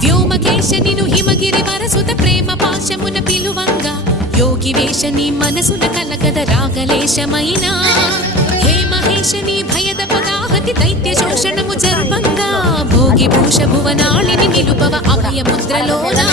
వ్యోమకేశనిను హిమగిరి వరసుత ప్రేమ పాశమున పిలువంగా యోగి వేషని మనసున కలకద రాగలేశమైనా హే మహేశని భయద పదాహతి దైత్య శోషణము జర్వంగా భోగి భూష భువనాళిని నిలుపవ అభయ ముద్రలోనా